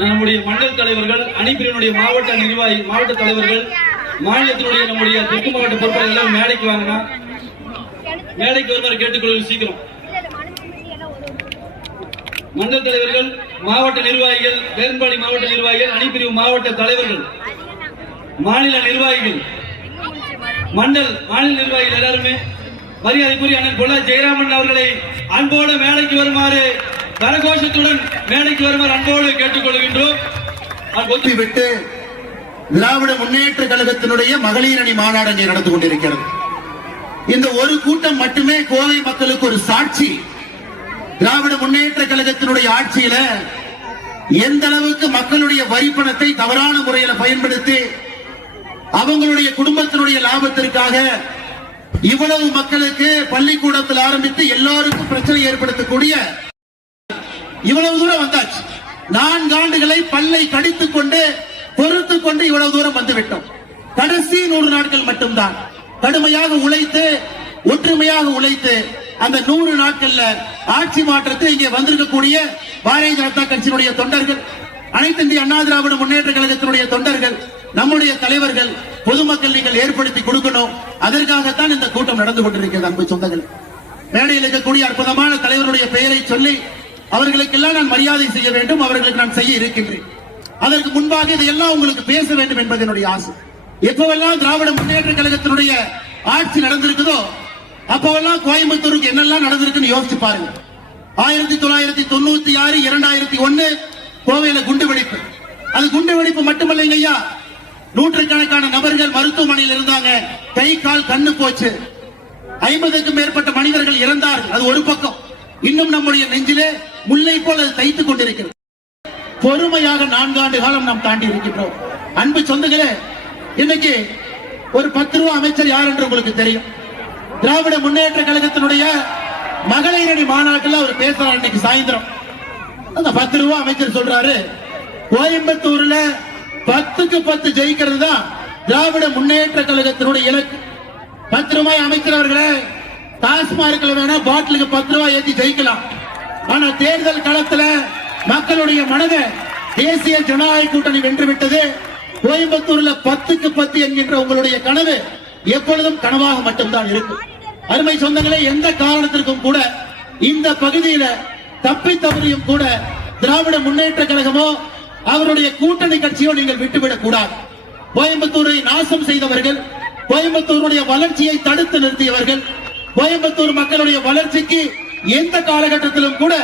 நம்முடைய மண்டல் தலைவர்கள், அணிப்பிரிவினுடைய மாவட்ட தலைவர்கள், மாநிலத்தினுடைய நம்முடைய தெற்கு மாவட்ட பொறுப்பாளர்கள் மேடைக்கு வாங்கினா மேடைக்கு வருமாறு கேட்டுக்கொள்வது சீக்கிரம். மண்டல் தலைவர்கள், மாவட்ட நிர்வாகிகள், வேறுபாடி மாவட்ட நிர்வாகிகள், அணிப்பிரிவு மாவட்ட தலைவர்கள், மாநில நிர்வாகிகள், மாநில நிர்வாகிகள் எல்லாருமே மரியாதைக்குரிய அண்ணன் பொல்லா ஜெயராமன் அவர்களை அன்போடு மேடைக்கு வருமாறு, கரகோஷத்துடன் மேடைக்கு வருமாறு அன்போடு கேட்டுக்கொள்கின்றோம். விட்டு திராவிட முன்னேற்ற கழகத்தினுடைய மகளிர் அணி மாநாடு அங்கே நடந்து கொண்டிருக்கிறது. இந்த ஒரு கூட்டம் மட்டுமே கோவை மக்களுக்கு ஒரு சாட்சி. திராவிட முன்னேற்ற கழகத்தினுடைய ஆட்சியில எந்த அளவுக்கு மக்களுடைய வரிப்பணத்தை தவறான முறையில் பயன்படுத்தி அவங்களுடைய குடும்பத்தினுடைய லாபத்திற்காக இவ்வளவு மக்களுக்கு பள்ளிக்கூடத்தில் ஆரம்பித்து எல்லாருக்கும் பிரச்சனை ஏற்படுத்தக்கூடிய இவ்வளவு தூரம் வந்தாச்சு. 4 ஆண்டுகளை பல்லை கடித்துக் கொண்டு பொறுத்துக் கொண்டு இவ்வளவு தூரம் வந்துவிட்டோம். கடைசி 100 நாட்கள் மட்டும்தான் கடுமையாக உழைத்து, ஒற்றுமையாக உழைத்து அந்த 100 நாட்கள்ல ஆட்சி மாற்றத்தை இங்கே வந்திருக்கக்கூடிய பாரதிய ஜனதா கட்சியினுடைய தொண்டர்கள், அனைத்து இந்திய அண்ணா திராவிட முன்னேற்ற கழகத்தினுடைய தொண்டர்கள், நம்முடைய தலைவர்கள், பொதுமக்கள் நீங்கள் ஏற்படுத்தி கொடுக்கணும். அதற்காகத்தான் இந்த கூட்டம் நடந்து கொண்டிருக்கிறது. அன்பு சொந்தங்கள், மேடையில் இருக்கக்கூடிய அற்புதமான தலைவருடைய பெயரை சொல்லி அவர்களுக்கெல்லாம் நான் மரியாதை செய்ய வேண்டும், அவர்களுக்கு நான் செய்ய இருக்கின்றேன். அதற்கு முன்பாக இதையெல்லாம் உங்களுக்கு பேச வேண்டும் என்பது என்னுடைய ஆசை. எப்பவெல்லாம் திராவிட முன்னேற்ற கழகத்தினுடைய ஆட்சி நடந்திருக்குதோ அப்பவெல்லாம் கோயம்புத்தூருக்கு என்னெல்லாம் நடந்திருக்குன்னு யோசிச்சு பாருங்க. 1996, 2001 கோவையில குண்டு வெடிப்பு. அது குண்டு வெடிப்பு மட்டுமல்லைங்க ஐயா, நூற்றுக்கணக்கான நபர்கள் மருத்துவமனையில் இருந்தாங்க, கை கால் கண்ணு போச்சு, 50க்கும் மேற்பட்ட மனிதர்கள் இறந்தார்கள். அது ஒரு பக்கம். இன்னும் நம்முடைய நெஞ்சிலே முல்லை போல அது தைத்துக் கொண்டிருக்கிறது. பொறுமையாக 4 ஆண்டு காலம் நாம் தாண்டி இருக்கின்றோம். அன்பு சொந்தங்களே, இன்னைக்கு ஒரு 10 ரூபாய் அமைச்சர் யார் என்று உங்களுக்கு தெரியும். திராவிட முன்னேற்ற கழகத்தினுடைய மகளிர் அணி மாநாட்டில் அவர் பேசுறார். இன்னைக்கு சாயந்தரம் அந்த 10 ரூபாய் அமைச்சர் சொல்றாரு, கோயம்புத்தூர்ல 10க்கு 10 ஜெயிக்கிறது தான் திராவிட முன்னேற்ற கழகத்தினுடைய இலக்கு. 10 ரூபாய் அமைச்சர் அவர்களே, டாஸ்மார்க்ல வேணா பாட்டிலுக்கு 10 ரூபாய் ஏற்றி ஜெயிக்கலாம். ஆனா தேர்தல் களத்துல மக்களுடைய மனதை தேசிய ஜனநாயக கூட்டணி வென்று விட்டது. கோயம்புத்தூர்ல 10க்கு 10 என்கின்ற உங்களுடைய கனவு எப்பொழுதும் கனவாக மட்டும்தான் இருக்கும். அருமை சொந்தங்களே, எந்த காரணத்திற்கும் கூட இந்த பகுதியில தப்பி தவறியும் கூட திராவிட முன்னேற்ற கழகமோ அவருடைய கூட்டணி கட்சியோ நீங்கள் விட்டுவிடக் கூடாது. கோயம்புத்தூரை நாசம் செய்தவர்கள், கோயம்புத்தூருடைய வளர்ச்சியை தடுத்து நிறுத்தியவர்கள், கோயம்புத்தூர் மக்களுடைய வளர்ச்சிக்கு எந்த காலகட்டத்திலும் கூட